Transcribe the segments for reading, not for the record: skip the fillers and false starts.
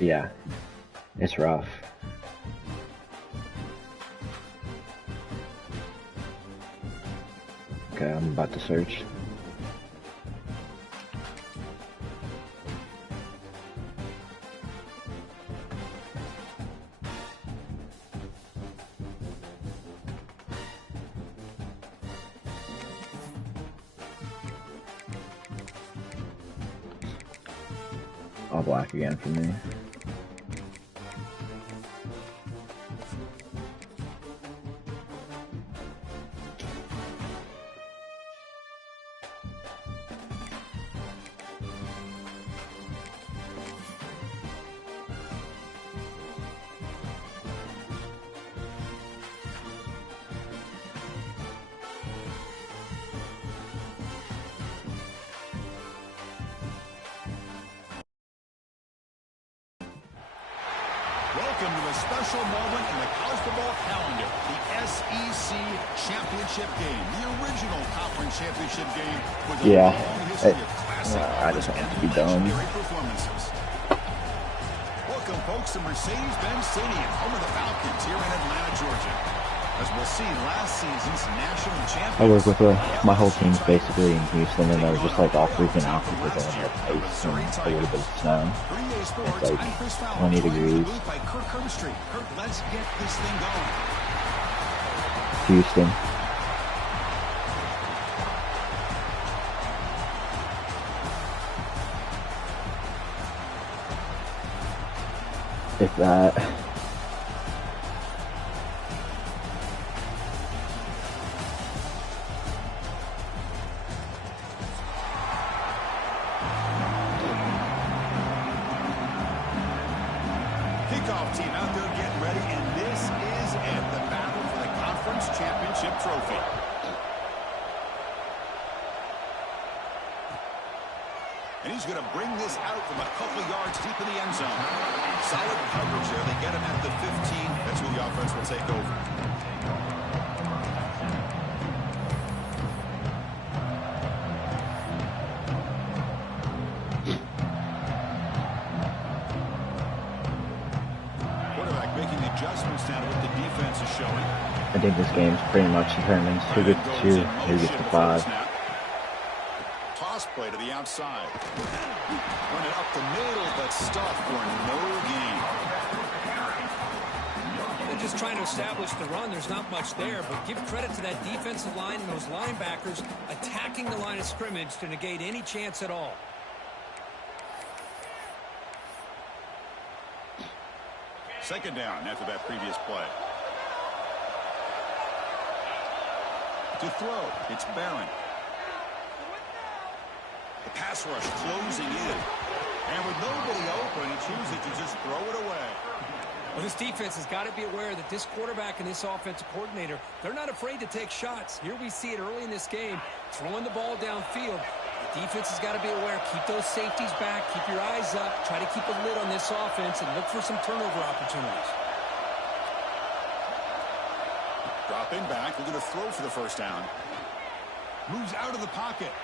Yeah, it's rough. Okay, I'm about to search. All black again for me. Welcome to a special moment in the college football calendar, the SEC championship game, the original conference championship game with a long history of classic I just want it to be done. legendary performances. Welcome, folks, to Mercedes-Benz Stadium, home of the Falcons here in Atlanta, Georgia. As we'll see, last season's national champions. I work with my whole team's basically in Houston, and they're just like all freaking out because they're going to have ice and a little bit of snow. It's like 20 degrees. Let's get this thing going. Houston. If that. Kickoff team out there getting ready, and this is it, the battle for the conference championship trophy. And he's going to bring this out from a couple yards deep in the end zone. Solid coverage there. They get him at the 15. That's who the offense will take over. Adjustments now to what the defense is showing. I think this game's pretty much determines who gets to 2, who gets to 5. Toss play to the outside. Run it up the middle, but stuffed for no gain. They're just trying to establish the run. There's not much there, but give credit to that defensive line and those linebackers attacking the line of scrimmage to negate any chance at all. Second down after that previous play. To throw, it's Barron. The pass rush closing in. And with nobody open, he chooses to just throw it away. Well, this defense has got to be aware that this quarterback and this offensive coordinator, they're not afraid to take shots. Here we see it early in this game, throwing the ball downfield. The defense has got to be aware. Keep those safeties back. Keep your eyes up. Try to keep a lid on this offense and look for some turnover opportunities. Dropping back. We're going to throw for the first down. Moves out of the pocket.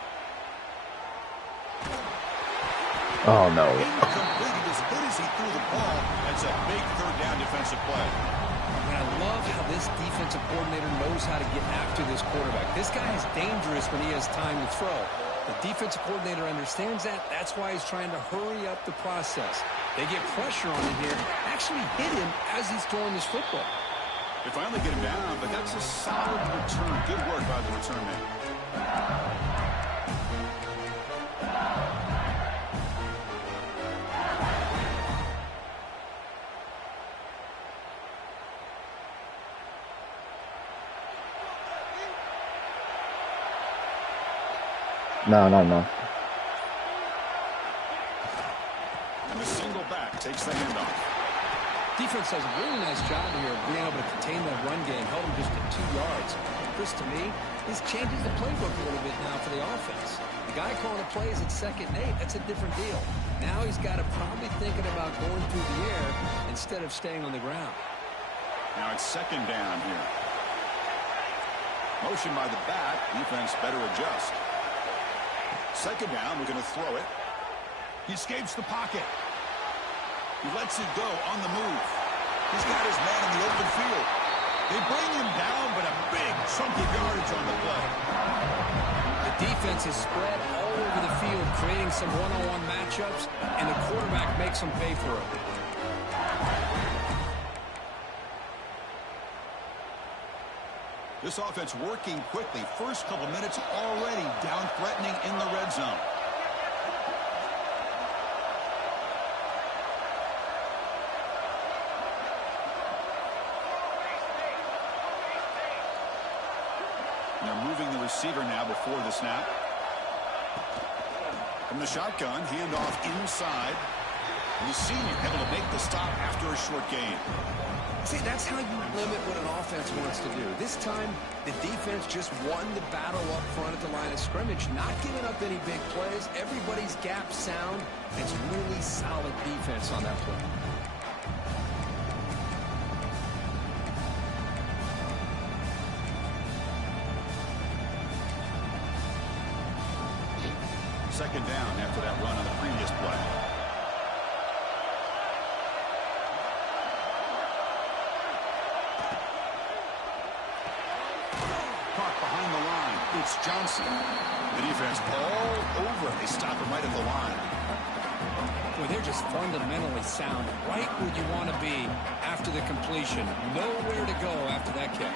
Oh, no. Incompleted as good as he threw the ball. That's a big third down defensive play. And I love how this defensive coordinator knows how to get after this quarterback. This guy is dangerous when he has time to throw. The defensive coordinator understands that. That's why he's trying to hurry up the process. They get pressure on him here. Actually hit him as he's throwing this football. They finally get him down, but that's a solid return. Good work by the return man. No. And the single back takes the handoff. Defense does a really nice job here of being able to contain that run game. Held him just at 2 yards. Chris, to me, this changes the playbook a little bit now for the offense. The guy calling the plays at 2nd and 8, that's a different deal. Now he's got to probably thinking about going through the air instead of staying on the ground. Now it's 2nd down here. Motion by the back. Defense better adjust. 2nd down, we're going to throw it. He escapes the pocket. He lets it go on the move. He's got his man in the open field. They bring him down, but a big chunk of yardage on the play. The defense is spread all over the field, creating some one-on-one matchups, and the quarterback makes them pay for it. This offense working quickly. First couple minutes already down threatening in the red zone. They're moving the receiver now before the snap. From the shotgun, handoff inside. And the senior able to make the stop after a short gain. See, that's how you limit what an offense wants to do. This time, the defense just won the battle up front at the line of scrimmage, not giving up any big plays. Everybody's gap sound. It's really solid defense on that play. Second down after that run on the previous play. It's Johnson. The defense all over. They stop him right at the line. Boy, they're just fundamentally sound, right where you want to be after the completion. Nowhere to go after that kick.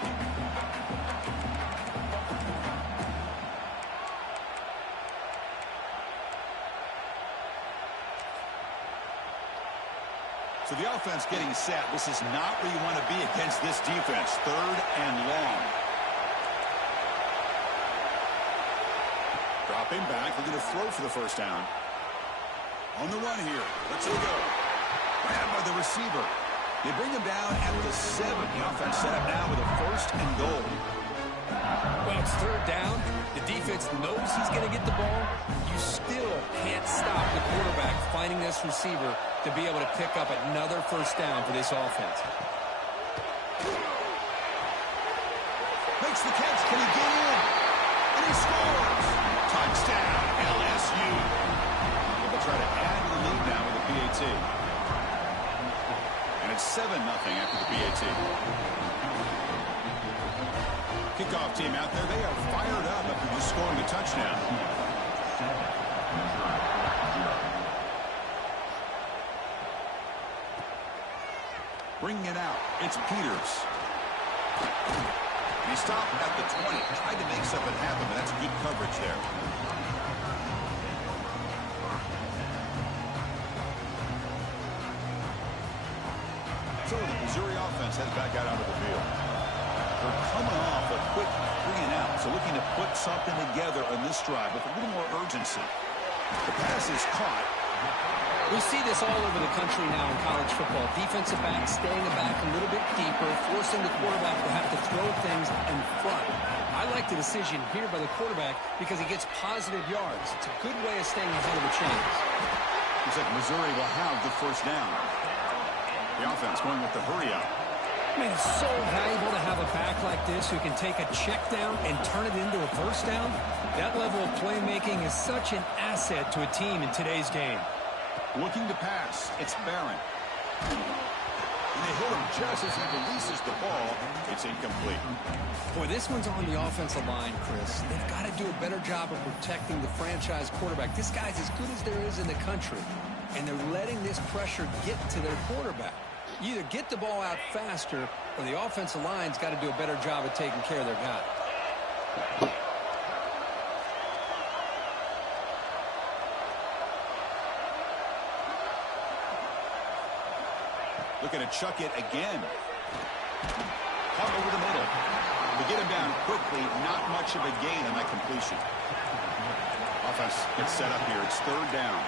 So the offense getting set. This is not where you want to be against this defense. Third and long. Dropping back, looking to throw for the first down. On the run here. Let's go. Grabbed by the receiver. They bring him down at the 7. The offense set up now with a first and goal. Well, it's third down. The defense knows he's going to get the ball. You still can't stop the quarterback finding this receiver to be able to pick up another first down for this offense. Makes the catch. Can he get in? And he scores. Touchdown, LSU. They'll try to add to the lead now with the PAT. And it's 7-0 after the PAT. Kickoff team out there. They are fired up after just scoring a touchdown. Bringing it out. It's Peters. He stopped at the 20. Tried to make something happen, but that's good coverage there. So the Missouri offense heads back out onto the field. They're coming off a quick 3-and-out, so looking to put something together on this drive with a little more urgency. The pass is caught. We see this all over the country now in college football. Defensive backs staying back a little bit deeper, forcing the quarterback to have to throw things in front. I like the decision here by the quarterback because he gets positive yards. It's a good way of staying ahead of the chains. Looks like Missouri will have the first down. The offense going with the hurry up. Man, it's so valuable to have a back like this who can take a check down and turn it into a first down. That level of playmaking is such an asset to a team in today's game. Looking to pass. It's Barron. And they hit him just as he releases the ball. It's incomplete. Boy, this one's on the offensive line, Chris. They've got to do a better job of protecting the franchise quarterback. This guy's as good as there is in the country. And they're letting this pressure get to their quarterback. You either get the ball out faster or the offensive line's got to do a better job of taking care of their guy. Looking to chuck it again. Caught over the middle. To get him down quickly, not much of a gain on that completion. Offense gets set up here. It's third down.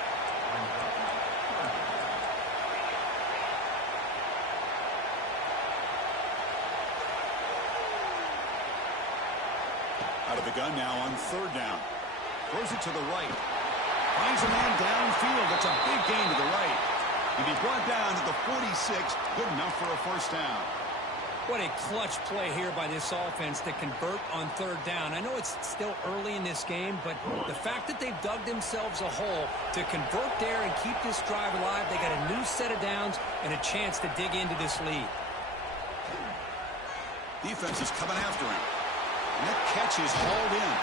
Out of the gun now on third down. Throws it to the right. Finds a man downfield. That's a big gain to the right. And he brought down to the 46. Good enough for a first down. What a clutch play here by this offense to convert on third down. I know it's still early in this game, but the fact that they've dug themselves a hole to convert there and keep this drive alive, they got a new set of downs and a chance to dig into this lead. Defense is coming after him. And that catch is hauled in.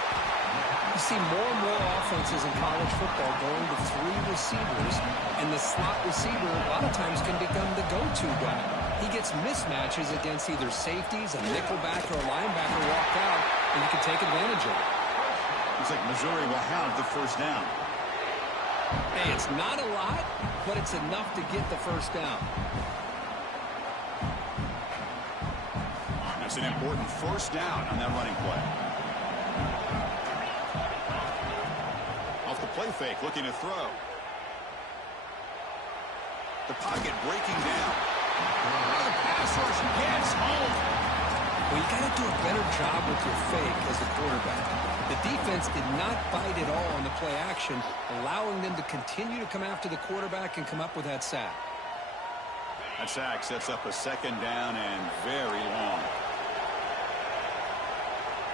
You see more and more offenses in college football going to 3 receivers, and the slot receiver a lot of times can become the go-to guy. He gets mismatches against either safeties, a nickelback, or a linebacker walked out, and you can take advantage of it. Looks like Missouri will have the first down. Hey, it's not a lot, but it's enough to get the first down. That's an important first down on that running play. Off the play fake, looking to throw. The pocket breaking down. The pass rush gets home. Well, you got to do a better job with your fake as a quarterback. The defense did not bite at all on the play action, allowing them to continue to come after the quarterback and come up with that sack. That sack sets up a second down and very long.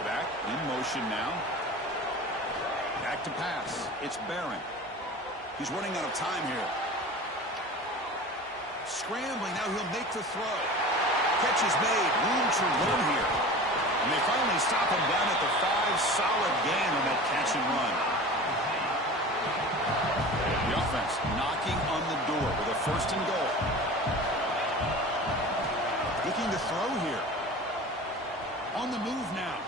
Back in motion now. Back to pass. It's Barron. He's running out of time here. Scrambling. Now he'll make the throw. Catch is made. Room to run here. And they finally stop him down at the 5. Solid gain on that catch and run. The offense knocking on the door with a first and goal. Looking to throw here. On the move now.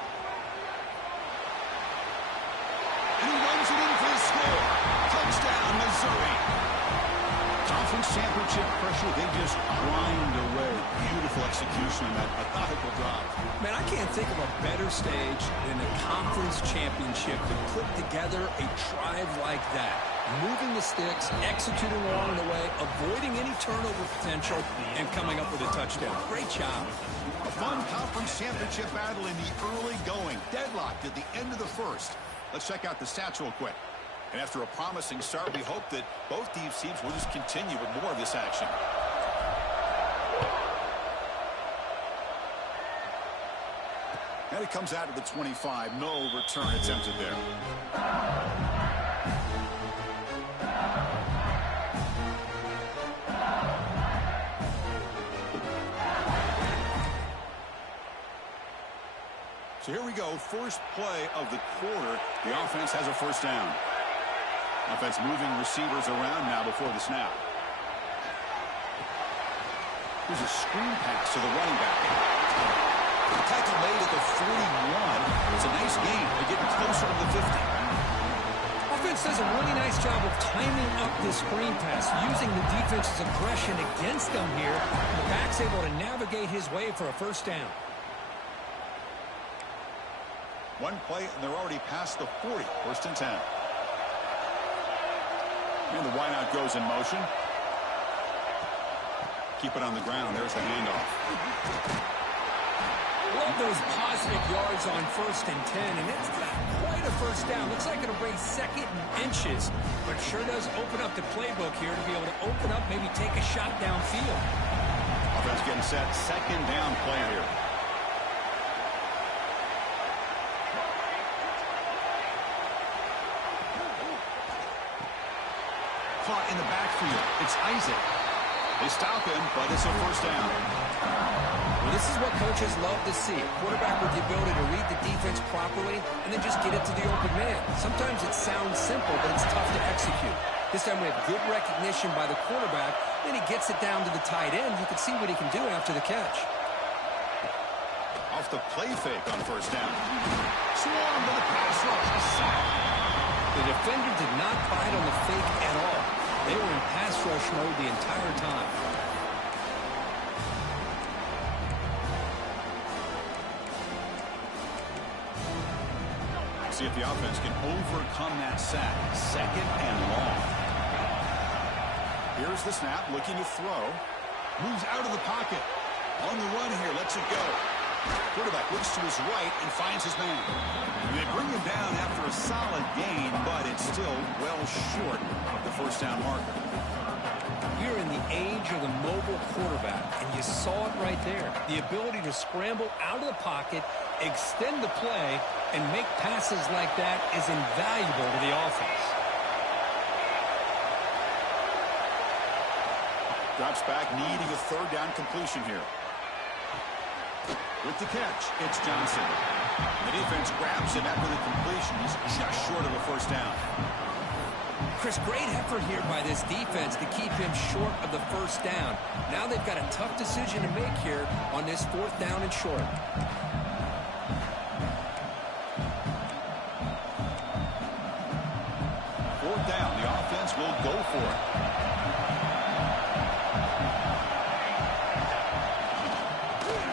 And he runs it in for the score. Touchdown, Missouri. Conference championship pressure, they just grind away. Beautiful execution on that methodical drive. Man, I can't think of a better stage than the conference championship to put together a drive like that. Moving the sticks, executing along the way, avoiding any turnover potential, and coming up with a touchdown. Great job. A fun conference championship battle in the early going. Deadlocked at the end of the first. Let's check out the stats real quick. And after a promising start, we hope that both these teams will just continue with more of this action. And it comes out of the 25. No return attempted there. So here we go. First play of the quarter. The offense has a first down. Offense moving receivers around now before the snap. Here's a screen pass to the running back. The tackle made at the 41. It's a nice gain. They're getting closer to the 50. Offense does a really nice job of timing up this screen pass, using the defense's aggression against them here. The back's able to navigate his way for a first down. One play, and they're already past the 40. First and 10. And the wideout goes in motion. Keep it on the ground. There's the handoff. Love those positive yards on first and 10, and it's not quite a first down. Looks like it'll bring second and inches, but sure does open up the playbook here to be able to open up, maybe take a shot downfield. Offense getting set. Second down play here. Caught in the backfield. It's Isaac. They stop him, but it's a first down. Well, this is what coaches love to see. A quarterback with the ability to read the defense properly and then just get it to the open man. Sometimes it sounds simple, but it's tough to execute. This time we have good recognition by the quarterback. Then he gets it down to the tight end. You can see what he can do after the catch. Off the play fake on first down. Swarm to the pass rush. A sack. The defender did not bite on the fake at all. They were in pass rush mode the entire time. See if the offense can overcome that sack. Second and long. Here's the snap, looking to throw. Moves out of the pocket. On the run here, lets it go. Quarterback looks to his right and finds his man. And they bring him down after a solid gain, but it's still well short of the first down marker. We're in the age of the mobile quarterback, and you saw it right there. The ability to scramble out of the pocket, extend the play, and make passes like that is invaluable to the offense. Drops back, needing a third down completion here. With the catch, it's Johnson. The defense grabs him after the completion. He's just short of a first down. Chris, great effort here by this defense to keep him short of the first down. Now they've got a tough decision to make here on this 4th down and short. Fourth down, the offense will go for it.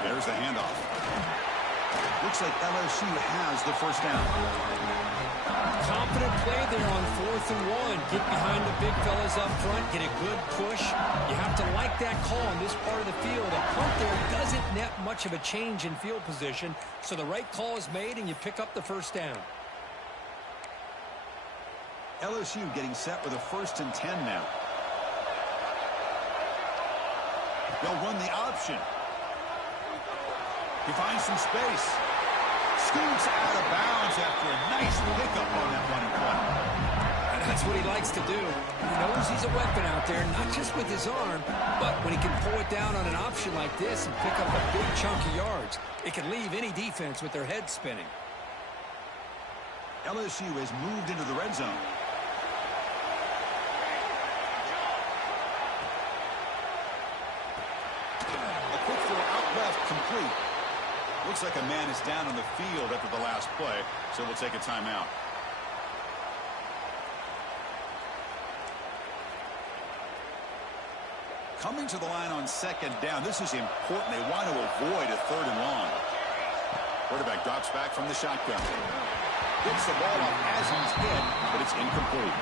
There's the handoff. Looks like LSU has the first down. Confident play there on 4th and 1. Get behind the big fellas up front. Get a good push. You have to like that call on this part of the field. A punt there doesn't net much of a change in field position, so the right call is made and you pick up the first down. LSU getting set with a 1st and 10 now. They'll run the option. He finds some space. Scoots out of bounds after a nice pickup on that running play. And that's what he likes to do. He knows he's a weapon out there, not just with his arm, but when he can pull it down on an option like this and pick up a big chunk of yards, it can leave any defense with their head spinning. LSU has moved into the red zone. A quick throw out left, complete. Looks like a man is down on the field after the last play, so we'll take a timeout. Coming to the line on 2nd down. This is important. They want to avoid a 3rd and long. Quarterback drops back from the shotgun. Gets the ball off as he's hit, but it's incomplete.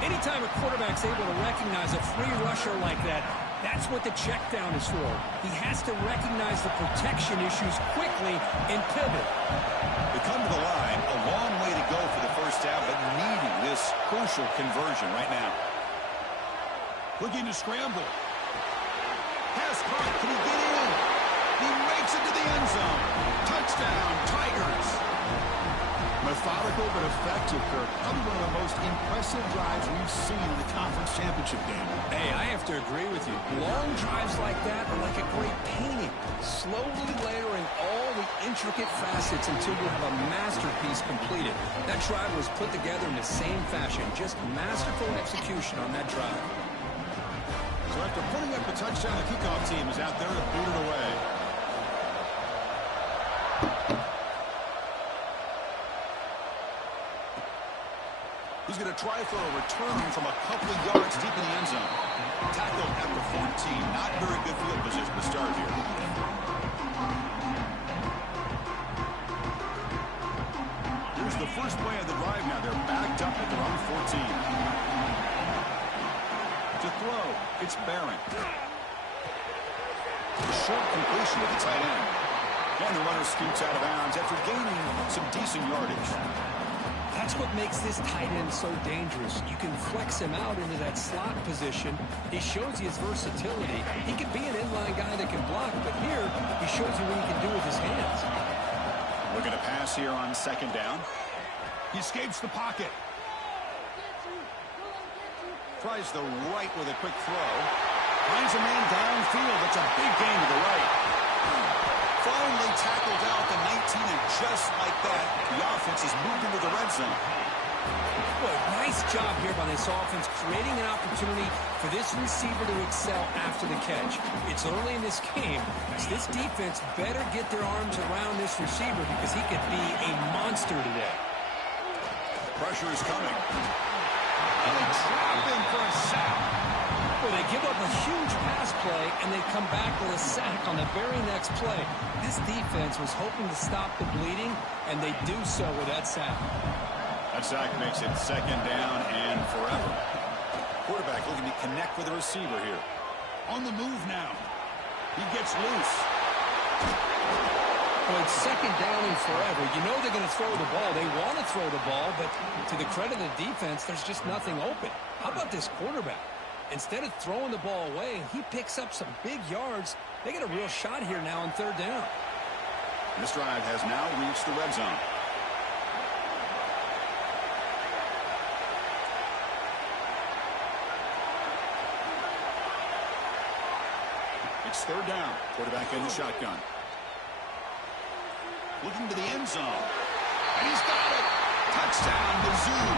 Anytime a quarterback's able to recognize a free rusher like that, that's what the check down is for. He has to recognize the protection issues quickly and pivot. They come to the line, a long way to go for the first down, but needing this crucial conversion right now. Looking to scramble. Pass caught. Can he get in? He makes it to the end zone. Touchdown, Tigers. Methodical but effective, Kirk. Probably one of the most impressive drives we've seen in the conference championship game. Hey, I have to agree with you. Long drives like that are like a great painting. Slowly layering all the intricate facets until you have a masterpiece completed. That drive was put together in the same fashion. Just masterful execution on that drive. So after putting up a touchdown, the kickoff team is out there to boot it away. He's going to try for a return from a couple of yards deep in the end zone. Tackled at the 14. Not very good field position to start here. Here's the first play of the drive now. They're backed up at their own 14. To throw, it's Barron. A short completion with the tight end. And the runner scoots out of bounds after gaining some decent yardage. That's what makes this tight end so dangerous. You can flex him out into that slot position. He shows you his versatility. He could be an inline guy that can block, but here he shows you what he can do with his hands. Looking to pass here on 2nd down. He escapes the pocket. Tries the right with a quick throw. Finds a man downfield. That's a big gain to the right. Finally tackled out the 19, and just like that, the offense has moved into the red zone. Boy, nice job here by this offense, creating an opportunity for this receiver to excel after the catch. It's early in this game, so this defense better get their arms around this receiver because he could be a monster today. Pressure is coming. And they trap him for a sack. Well, they give up a huge pass play, and they come back with a sack on the very next play. This defense was hoping to stop the bleeding, and they do so with that sack. That sack makes it 2nd down and forever. Quarterback looking to connect with the receiver here. On the move now. He gets loose. Well, it's second down and forever. You know they're going to throw the ball. They want to throw the ball, but to the credit of the defense, there's just nothing open. How about this quarterback? Instead of throwing the ball away, he picks up some big yards. They get a real shot here now on third down. This drive has now reached the red zone. It's third down. Quarterback in the shotgun. Looking to the end zone. And he's got it. Touchdown, Mizzou.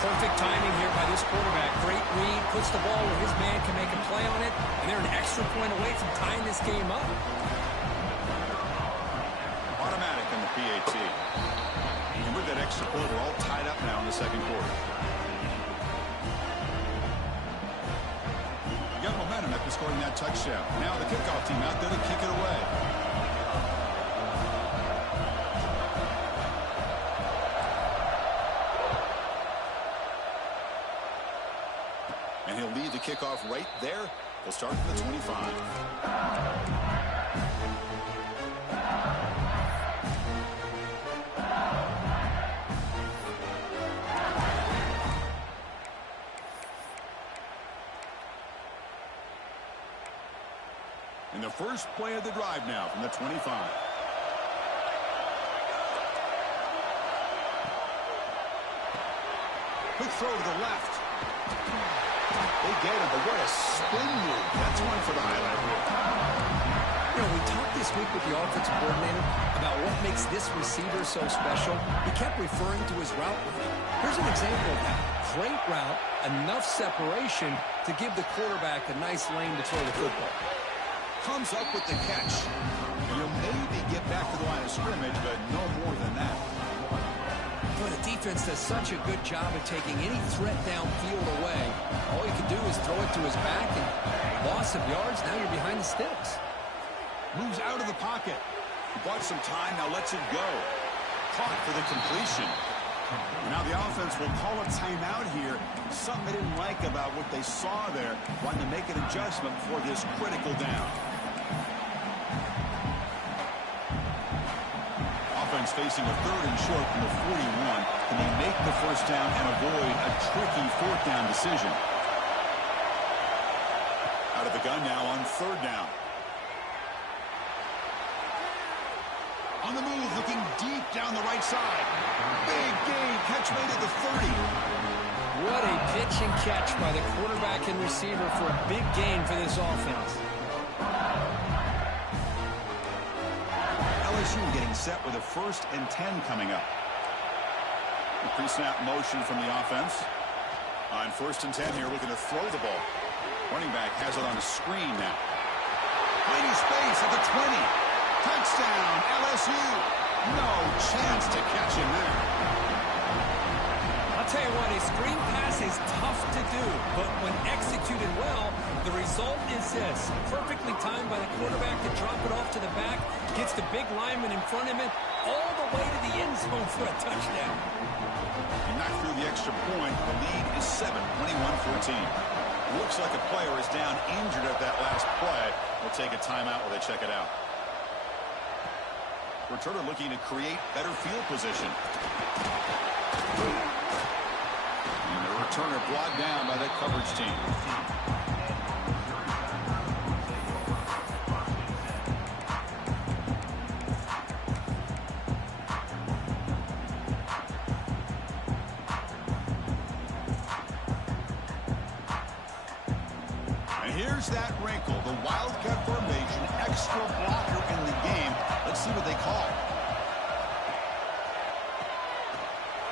Perfect timing here by this quarterback. Great read. Puts the ball where his man can make a play on it. And they're an extra point away from tying this game up. Automatic in the PAT. And with that extra point, we're all tied up now in the second quarter. You got momentum after scoring that touchdown. Now the kickoff team out there to kick it away. And he'll lead the kickoff right there. He'll start from the 25. And the first play of the drive now from the 25. Quick throw to the left. They get him, but what a spin move. That's one for the highlight reel. You know, we talked this week with the offensive coordinator about what makes this receiver so special. He kept referring to his route running. Here's an example of that. Great route, enough separation to give the quarterback a nice lane to throw the football. Comes up with the catch. He'll maybe get back to the line of scrimmage, but no more than that. But the defense does such a good job of taking any threat downfield away. All you can do is throw it to his back, and loss of yards, now you're behind the sticks. Moves out of the pocket. Bought some time, now lets it go. Caught for the completion. Now the offense will call a timeout here. Something they didn't like about what they saw there. Wanting to make an adjustment for this critical down. Offense facing a third and short from the 41. Can they make the first down and avoid a tricky fourth down decision? Out of the gun now on third down. On the move, looking deep down the right side. Big gain, catch made at the 30. What a pitch and catch by the quarterback and receiver for a big gain for this offense. LSU getting set with a 1st and 10 coming up. A pre-snap motion from the offense. On 1st and 10 here, looking to throw the ball. Running back has it on the screen now. Mighty space at the 20. Touchdown, LSU. No chance to catch him there. I'll tell you what, a screen pass is tough to do, but when executed well, the result is this. Perfectly timed by the quarterback to drop it off to the back, gets the big lineman in front of him, all the way to the end zone for a touchdown. He knocked through the extra point. The lead is 7, 21-14. Looks like a player is down injured at that last play. We'll take a timeout while they check it out. Returner looking to create better field position. And the returner blocked down by that coverage team. And here's that wrinkle, the Wildcat formation, extra blocker in the game. Let's see what they call.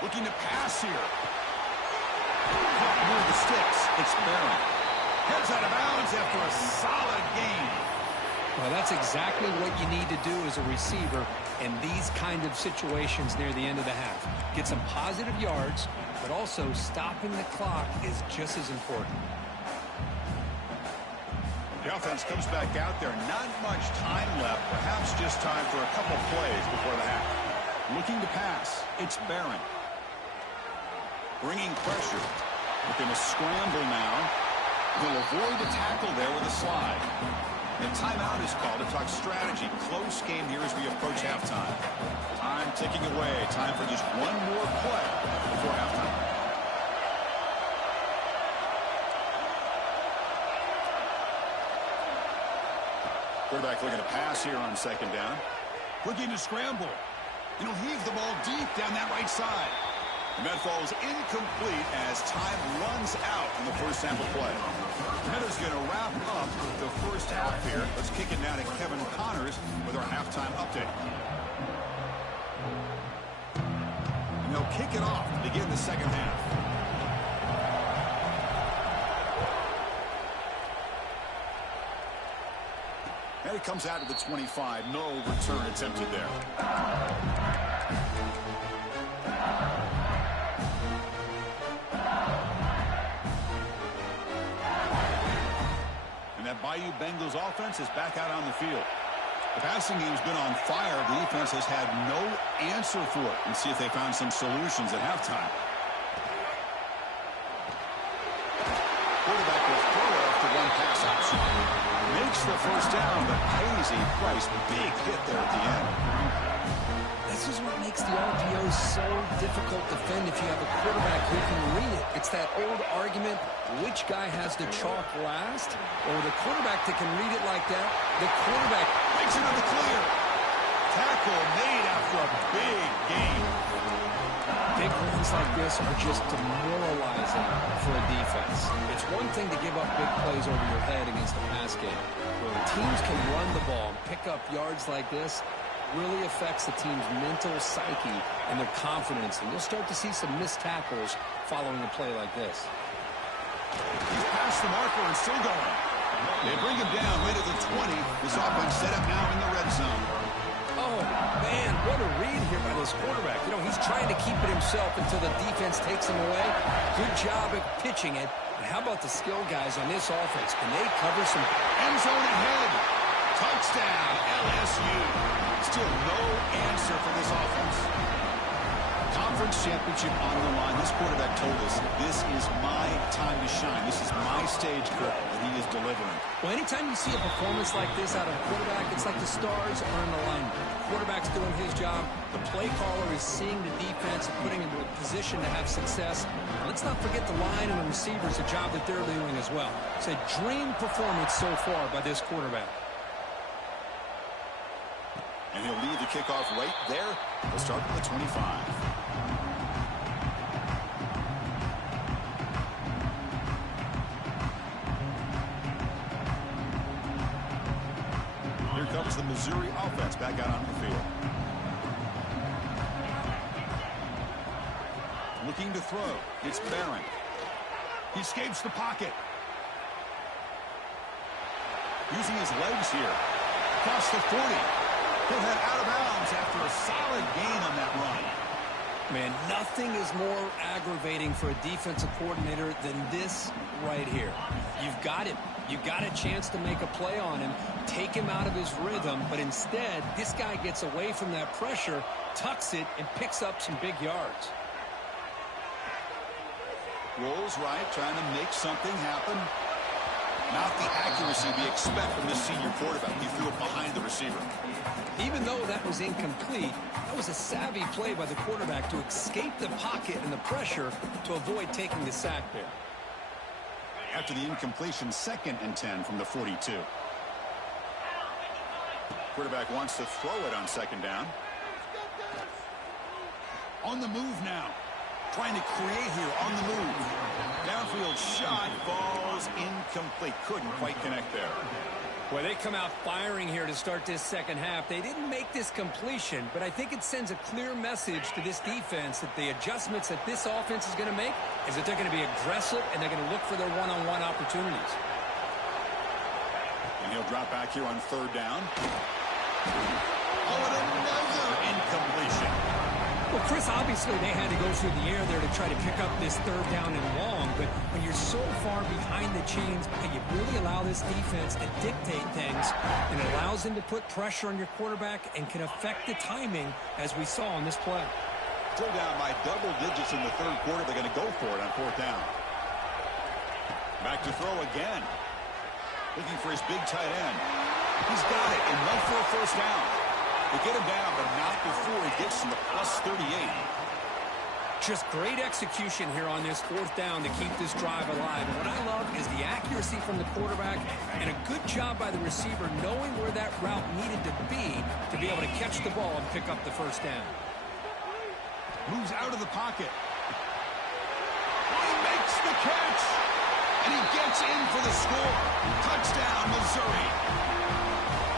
Looking to pass here. Caught near the sticks. It's Barron. Heads out of bounds after a solid game. Well, that's exactly what you need to do as a receiver in these kind of situations near the end of the half. Get some positive yards, but also stopping the clock is just as important. The offense comes back out there. Not much time left. Perhaps just time for a couple plays before the half. Looking to pass. It's Barron. Bringing pressure. Looking to scramble now. He'll avoid the tackle there with a slide. And timeout is called to talk strategy. Close game here as we approach halftime. Time ticking away. Time for just one more play before halftime. Quarterback looking to pass here on second down. Looking to scramble. And he'll heave the ball deep down that right side. And that falls incomplete as time runs out in the first sample play. Meadows going to wrap up the first half here. Let's kick it now to Kevin Connors with our halftime update. And they'll kick it off to begin the second half. And it comes out to the 25. No return attempted there. That Bayou Bengals offense is back out on the field. The passing game's been on fire. The defense has had no answer for it. And see if they found some solutions at halftime. Quarterback will throw it after one pass option. Makes the first down, but pays a price. Big hit there at the end. This is what makes the RPO so difficult to defend if you have a quarterback who can read it. It's that old argument, which guy has the chalk last? Or the quarterback that can read it like that, the quarterback makes it on the clear. Tackle made after a big gain. Big runs like this are just demoralizing for a defense. It's one thing to give up big plays over your head against the pass game. When teams can run the ball and pick up yards like this, really affects the team's mental psyche and their confidence. And you'll start to see some missed tackles following a play like this. He's past the marker and still going. They bring him down right at the 20. This offense set up now in the red zone. Oh, man, what a read here by this quarterback. He's trying to keep it himself until the defense takes him away. Good job at pitching it. But how about the skill guys on this offense? Can they cover some end zone ahead? Touchdown, LSU. Still no answer for this offense. Conference championship on the line. This quarterback told us, this is my time to shine. This is my stage curtain, and he is delivering. Well, anytime you see a performance like this out of a quarterback, it's like the stars are in alignment. The quarterback's doing his job. The play caller is seeing the defense and putting him in a position to have success. And let's not forget the line and the receivers, the job that they're doing as well. It's a dream performance so far by this quarterback. And he'll lead the kickoff right there. We'll start with the 25. Here comes the Missouri offense back out on the field. Looking to throw. It's Barron. He escapes the pocket. Using his legs here. Across the 40. He'll head out of bounds after a solid gain on that run. Man, nothing is more aggravating for a defensive coordinator than this right here. You've got him. You got a chance to make a play on him, take him out of his rhythm, but instead, this guy gets away from that pressure, tucks it, and picks up some big yards. Rolls right, trying to make something happen. Not the accuracy we expect from this senior quarterback. He threw it behind the receiver. Even though that was incomplete, that was a savvy play by the quarterback to escape the pocket and the pressure to avoid taking the sack there. After the incompletion, 2nd and 10 from the 42. Quarterback wants to throw it on 2nd down. On the move now. Trying to create here on the move. Downfield shot falls incomplete. Couldn't quite connect there. Well, they come out firing here to start this second half. They didn't make this completion, but I think it sends a clear message to this defense that the adjustments that this offense is going to make is that they're going to be aggressive and they're going to look for their one-on-one opportunities. And he'll drop back here on 3rd down. Oh, and another incompletion. Well, Chris, obviously they had to go through the air there to try to pick up this 3rd down and long, but when you're so far behind the chains, can you really allow this defense to dictate things? And it allows them to put pressure on your quarterback and can affect the timing, as we saw on this play. Still down by double digits in the 3rd quarter. They're going to go for it on 4th down. Back to throw again. Looking for his big tight end. He's got it, enough for a first down. They get him down, but not before he gets to the +38. Just great execution here on this fourth down to keep this drive alive. And what I love is the accuracy from the quarterback and a good job by the receiver knowing where that route needed to be able to catch the ball and pick up the first down. Moves out of the pocket. He makes the catch. And he gets in for the score. Touchdown, Missouri.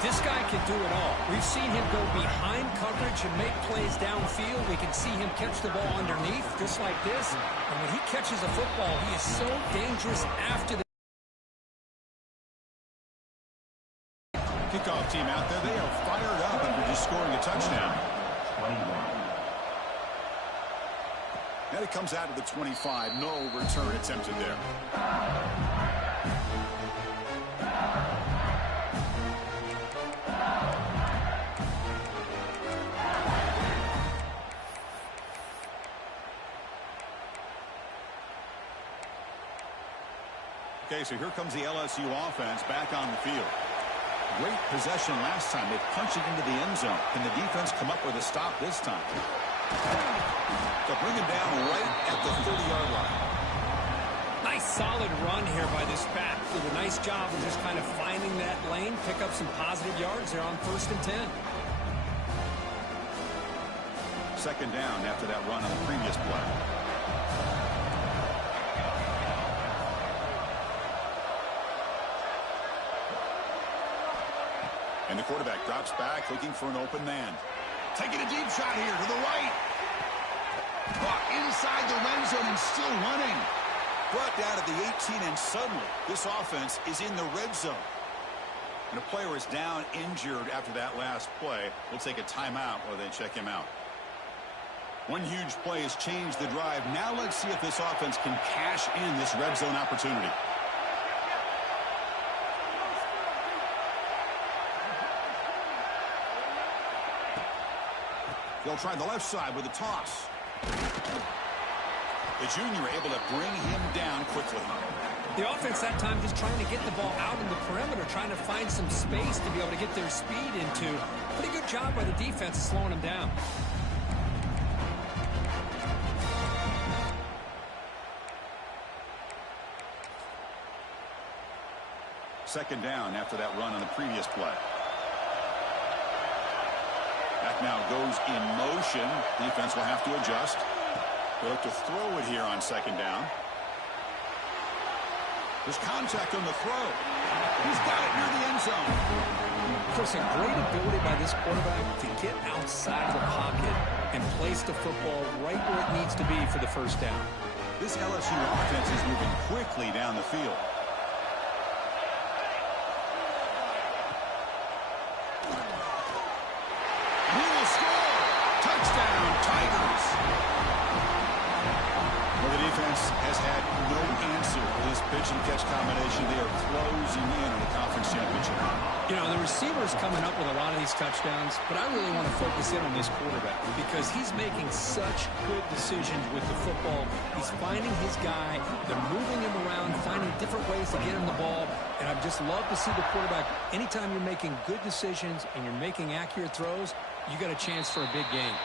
This guy can do it all. We've seen him go behind coverage and make plays downfield. We can see him catch the ball underneath, just like this. And when he catches a football, he is so dangerous after the kickoff team out there. They are fired up after just scoring a touchdown. And it comes out of the 25. No return attempted there. Okay, so here comes the LSU offense back on the field. Great possession last time. They punched it into the end zone. Can the defense come up with a stop this time? They'll bring him down right at the 30-yard line. Nice solid run here by this back. Did a nice job of just kind of finding that lane, pick up some positive yards there on 1st and 10. Second down after that run on the previous play. And the quarterback drops back, looking for an open man. Taking a deep shot here to the right. Buck inside the red zone and still running. Brought down at the 18, and suddenly this offense is in the red zone. And a player is down injured after that last play. We'll take a timeout while they check him out. One huge play has changed the drive. Now let's see if this offense can cash in this red zone opportunity. They'll try the left side with a toss. The junior able to bring him down quickly. The offense that time just trying to get the ball out in the perimeter, trying to find some space to be able to get their speed into. Pretty good job by the defense slowing him down. Second down after that run on the previous play. Back now goes in motion. Defense will have to adjust. They'll look to throw it here on second down. There's contact on the throw. He's got it near the end zone. Of course, a great ability by this quarterback to get outside of the pocket and place the football right where it needs to be for the first down. This LSU offense is moving quickly down the field. He will score! Touchdown, Tigers! Well, the defense has had no answer for this pitch and catch combination. They are closing in on the conference championship. You know, the receiver's coming up with a lot of these touchdowns, but I really want to focus in on this quarterback because he's making such good decisions with the football. He's finding his guy. They're moving him around, finding different ways to get him the ball, and I'd just love to see the quarterback. Anytime you're making good decisions and you're making accurate throws, you got a chance for a big game.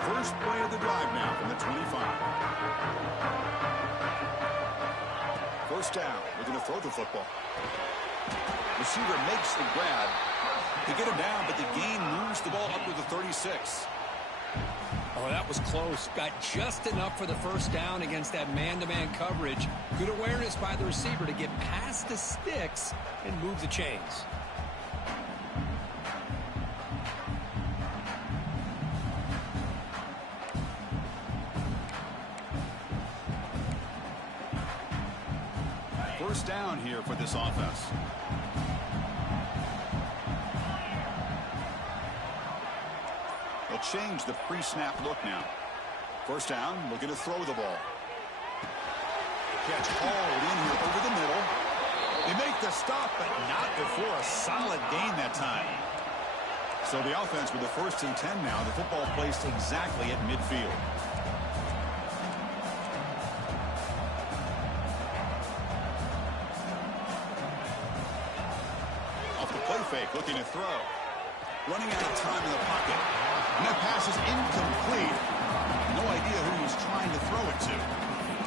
First play of the drive now from the 25. First down. We're going to throw the football. Receiver makes the grab. They get him down, but the gain moves the ball up to the 36. Oh, that was close. Got just enough for the first down against that man-to-man coverage. Good awareness by the receiver to get past the sticks and move the chains. First down here for this offense. They'll change the pre-snap look now. First down, looking to throw the ball. Catch hauled in here over the middle. They make the stop, but not before a solid gain that time. So the offense with the 1st and 10 now. The football placed exactly at midfield. Off the play fake, looking to throw. Running out of time in the pocket. And that pass is incomplete. No idea who he's trying to throw it to.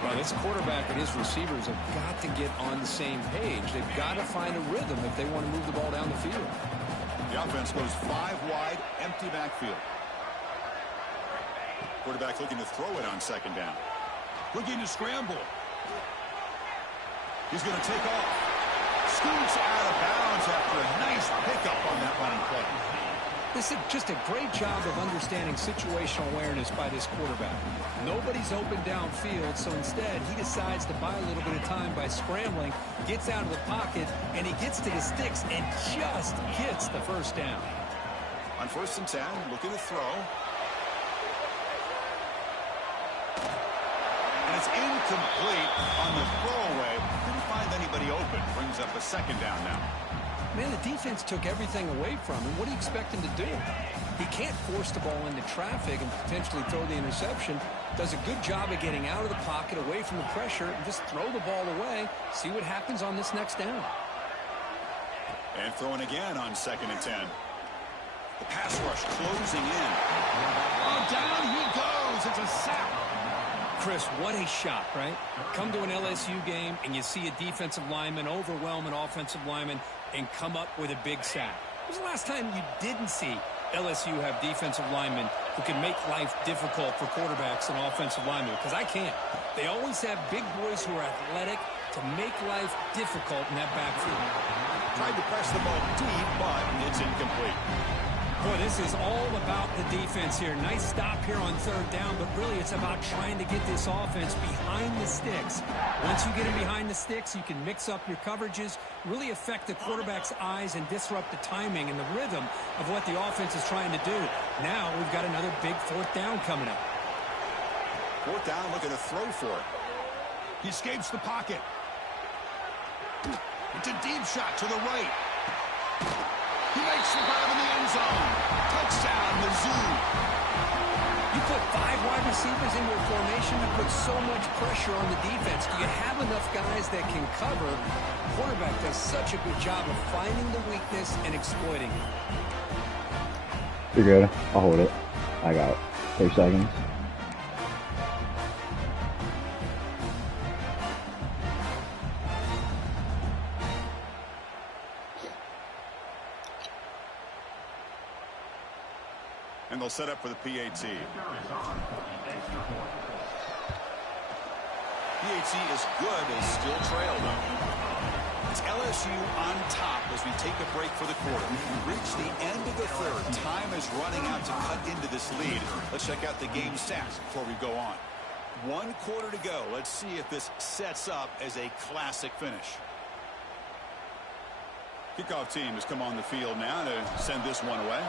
Well, this quarterback and his receivers have got to get on the same page. They've got to find a rhythm if they want to move the ball down the field. The offense goes 5 wide, empty backfield. Quarterback looking to throw it on 2nd down. Looking to scramble. He's going to take off. Scoots out of bounds after a nice pickup on that running play. This is just a great job of understanding situational awareness by this quarterback. Nobody's open downfield, so instead he decides to buy a little bit of time by scrambling, gets out of the pocket, and he gets to the sticks and just gets the 1st down. On 1st and 10, looking to throw. And it's incomplete on the throwaway. Didn't find anybody open. Brings up a 2nd down now. Man, the defense took everything away from him. What do you expect him to do? He can't force the ball into traffic and potentially throw the interception. Does a good job of getting out of the pocket, away from the pressure, and just throw the ball away. See what happens on this next down. And throwing again on 2nd and 10. The pass rush closing in. Oh, down he goes. It's a sack. Chris, what a shot, right? Come to an LSU game and you see a defensive lineman overwhelm an offensive lineman and come up with a big sack. When was the last time you didn't see LSU have defensive linemen who can make life difficult for quarterbacks and offensive linemen? Because I can't. They always have big boys who are athletic to make life difficult in that backfield. Tried to press the ball deep, but it's incomplete. Boy, this is all about the defense here. Nice stop here on 3rd down, but really it's about trying to get this offense behind the sticks. Once you get them behind the sticks, you can mix up your coverages, really affect the quarterback's eyes, and disrupt the timing and the rhythm of what the offense is trying to do. Now we've got another big 4th down coming up. 4th down, looking to throw for it. He escapes the pocket. It's a deep shot to the right. He makes the grab in the end zone. Touchdown, Mizzou. You put 5 wide receivers into a formation, you put so much pressure on the defense. Do you have enough guys that can cover? The quarterback does such a good job of finding the weakness and exploiting it. You're good. I'll hold it. I got it. 30 seconds. And they'll set up for the PAT. PAT is good as still trail, though. It's LSU on top as we take a break for the quarter. We reach the end of the 3rd. Time is running out to cut into this lead. Let's check out the game stats before we go on. 1 quarter to go. Let's see if this sets up as a classic finish. Kickoff team has come on the field now to send this one away.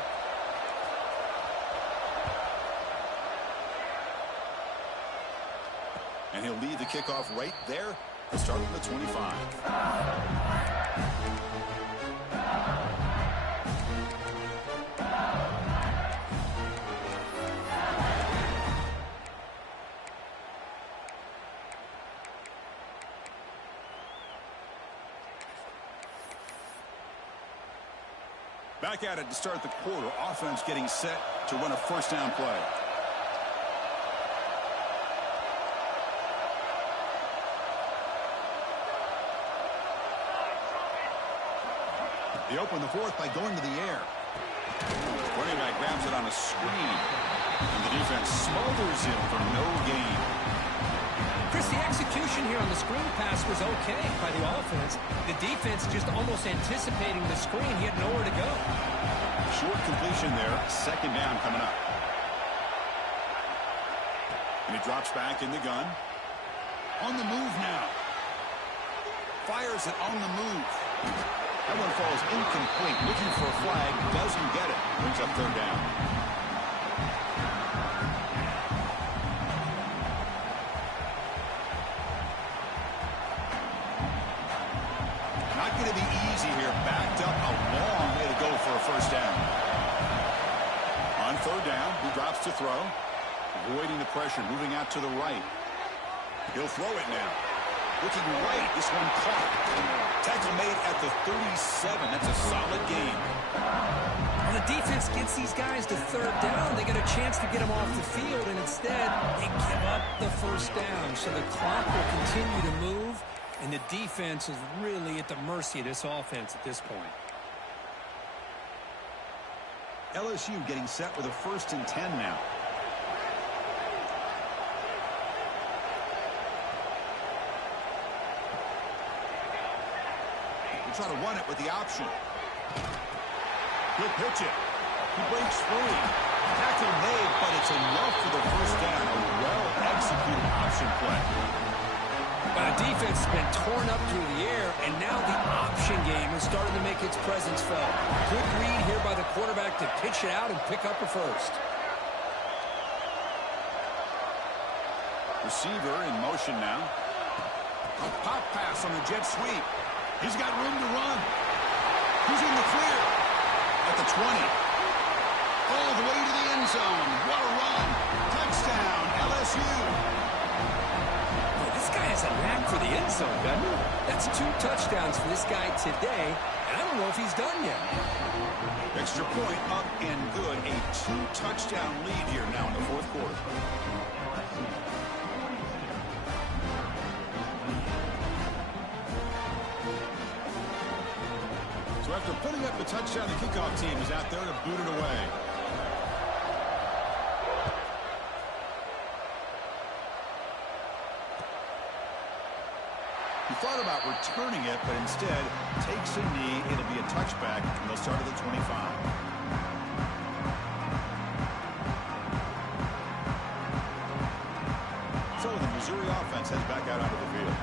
And he'll lead the kickoff right there to start with the 25. Back at it to start the quarter. Offense getting set to run a 1st down play. They open the 4th by going to the air. Running back grabs it on a screen. And the defense smothers him for no gain. Chris, the execution here on the screen pass was okay by the offense. The defense just almost anticipating the screen. He had nowhere to go. Short completion there. 2nd down coming up. And he drops back in the gun. On the move now. Fires it on the move. That one falls incomplete. Looking for a flag. Doesn't get it. Brings up 3rd down. Not going to be easy here. Backed up a long way to go for a 1st down. Drops to throw. Avoiding the pressure. Moving out to the right. He'll throw it now. Looking right. This one caught. Tackle made at the 37. That's a solid gain. Well, the defense gets these guys to third down. They get a chance to get them off the field, and instead they give up the first down. So the clock will continue to move, and the defense is really at the mercy of this offense at this point. LSU getting set with a 1st and 10 now. We'll try to run it with the option. He'll pitch it. He breaks free. Tackle made, but it's enough for the first down. A well-executed option play. But the defense has been torn up through the air, and now the option game is starting to make its presence felt. Good read here by the quarterback to pitch it out and pick up a first. Receiver in motion now. A pop pass on the jet sweep. He's got room to run. He's in the clear. At the 20. All the way to the end zone. What a run. Touchdown, LSU. Well, this guy has a knack for the end zone, doesn't he? That's 2 touchdowns for this guy today, and I don't know if he's done yet. Extra point up and good. A 2-touchdown lead here now in the 4th quarter. So after putting up the touchdown, the kickoff team is out there to boot it away. He thought about returning it, but instead takes a knee. It'll be a touchback, and they'll start at the 25. So the Missouri offense heads back out onto the field.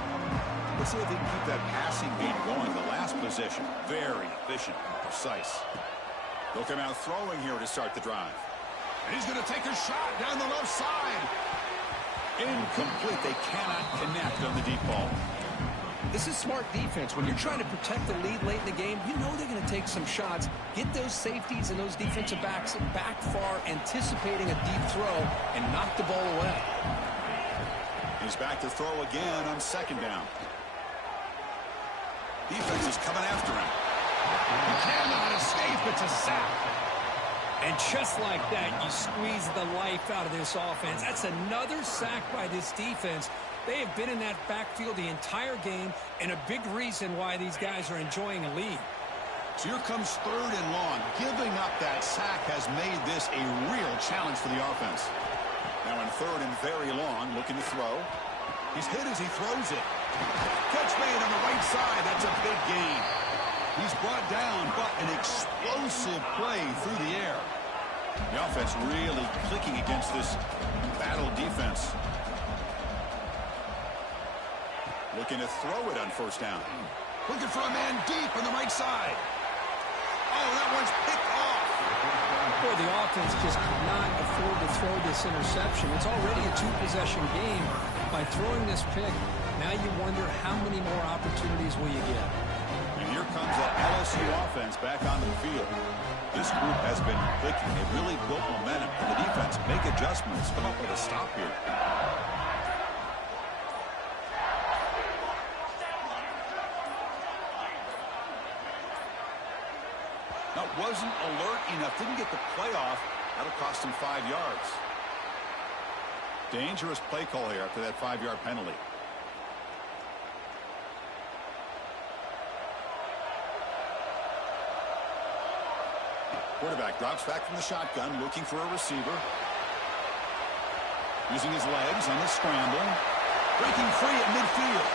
Let's see if they can keep that passing game going. The last possession, very efficient and precise. They'll come out throwing here to start the drive. And he's going to take a shot down the left side. Incomplete. They cannot connect on the deep ball. This is smart defense. When you're trying to protect the lead late in the game, you know they're going to take some shots. Get those safeties and those defensive backs back far, anticipating a deep throw, and knock the ball away. He's back to throw again on 2nd down. Defense is coming after him. He cannot escape. It's a sack. And just like that, you squeeze the life out of this offense. That's another sack by this defense. They have been in that backfield the entire game, and a big reason why these guys are enjoying a lead. So here comes 3rd and long. Giving up that sack has made this a real challenge for the offense. Now in 3rd and very long, looking to throw. He's hit as he throws it. Catch made on the right side. That's a big gain. He's brought down, but an explosive play through the air. The offense really clicking against this battle defense. Looking to throw it on 1st down. Looking for a man deep on the right side. Oh, that one's picked off. Boy, the offense just could not afford to throw this interception. It's already a 2-possession game. By throwing this pick, now you wonder how many more opportunities will you get. And here comes that LSU offense back onto the field. This group has been clicking. They've really built momentum. And the defense make adjustments. Come up with a stop here. Now, wasn't alert enough. Didn't get the play off. That'll cost him 5 yards. Dangerous play call here after that 5-yard penalty. Quarterback drops back from the shotgun, looking for a receiver. Using his legs on the scramble. Breaking free at midfield.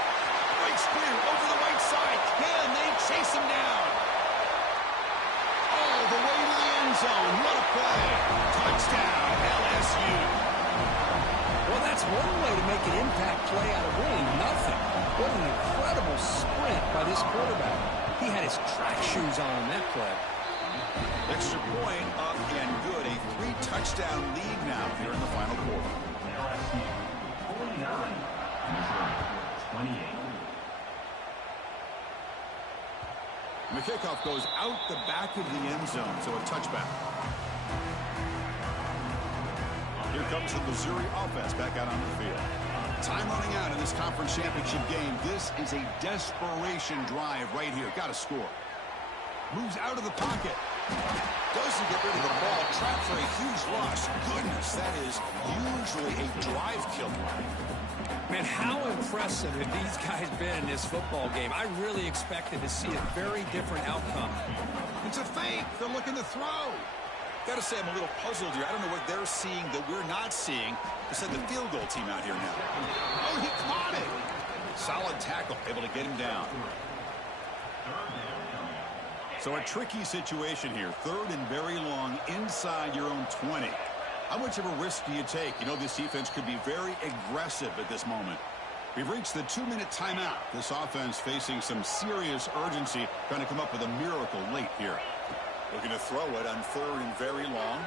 Breaks clear over the right side. Can they chase him down? All the way to the end zone. What a play. Touchdown, LSU. Well, that's one way to make an impact play out of winning nothing. What an incredible sprint by this quarterback. He had his track shoes on in that play. Extra point up and good. A 3-touchdown lead now here in the final quarter. 49, 28. And the kickoff goes out the back of the end zone, so a touchback. Here comes the Missouri offense back out on the field. Time running out in this conference championship game. This is a desperation drive right here. Got to score. Moves out of the pocket. Doesn't get rid of the ball. Trapped for a huge loss. Goodness, that is usually a drive killer. Man, how impressive have these guys been in this football game? I really expected to see a very different outcome. It's a fake. They're looking to throw. Got to say, I'm a little puzzled here. I don't know what they're seeing that we're not seeing to send the field goal team out here now. Oh, he caught it. Solid tackle, able to get him down. So a tricky situation here. 3rd and very long inside your own 20. How much of a risk do you take? You know, this defense could be very aggressive at this moment. We've reached the 2-minute timeout. This offense facing some serious urgency, trying to come up with a miracle late here. Looking to throw it on 3rd and very long.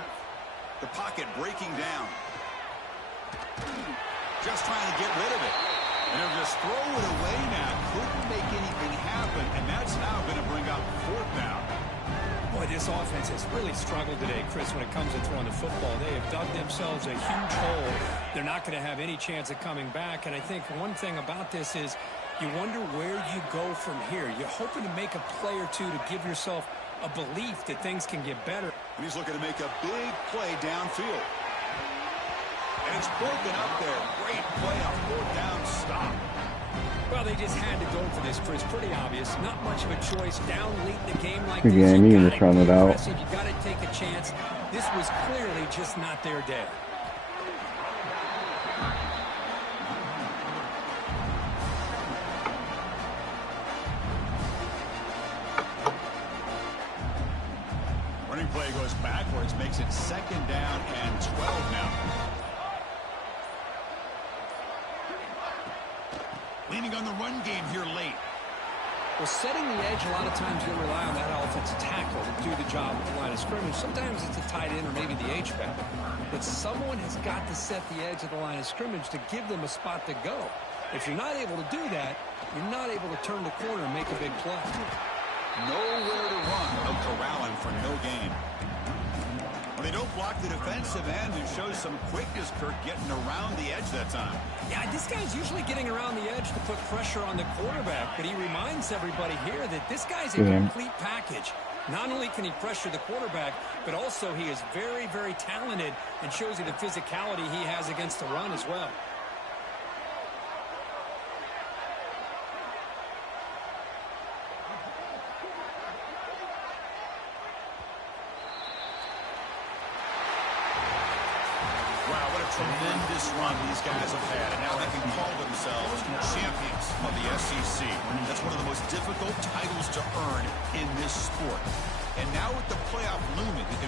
The pocket breaking down. Just trying to get rid of it. And they'll just throw it away now. Couldn't make anything happen, and that's now going to bring up 4th down. Boy, this offense has really struggled today, Chris, when it comes to throwing the football. They have dug themselves a huge hole. They're not going to have any chance of coming back. And I think one thing about this is you wonder where you go from here. You're hoping to make a play or two to give yourself a belief that things can get better. And he's looking to make a big play downfield. And it's broken up there. Great play on 4th down stop. Well, they just had to go for this, Chris. Pretty obvious. Not much of a choice. Down late in the game like Good this. game. You just run it out. You got to take a chance. This was clearly just not their day. Running play goes backwards, makes it 2nd down and 12 now. Leaning on the run game here late. Well, setting the edge, a lot of times you'll rely on that offensive tackle to do the job at the line of scrimmage. Sometimes it's a tight end or maybe the H-back. But someone has got to set the edge of the line of scrimmage to give them a spot to go. If you're not able to do that, you're not able to turn the corner and make a big play. Nowhere to run. They'll corral him for no gain. When they don't block the defensive end, it shows some quickness, Kirk, getting around the edge that time. Yeah, this guy's usually getting around the edge to put pressure on the quarterback, but he reminds everybody here that this guy's a complete package. Not only can he pressure the quarterback, but also he is very, very talented and shows you the physicality he has against the run as well. Tremendous run these guys have had, and now they can call themselves champions of the SEC. That's one of the most difficult titles to earn in this sport. And now with the playoff looming, you can